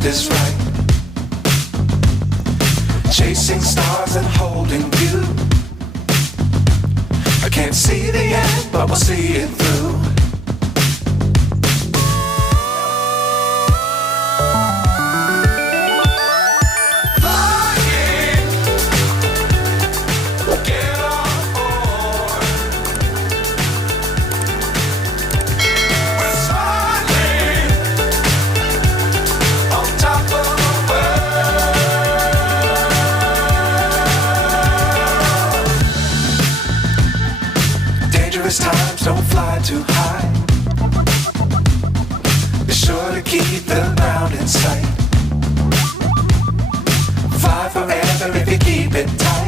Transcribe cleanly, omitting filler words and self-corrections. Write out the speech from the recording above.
left is right. Chasing stars and holding you. I can't see the end, but we'll see it through. Times don't fly too high. Be sure to keep the ground in sight. Fly forever if you keep it tight.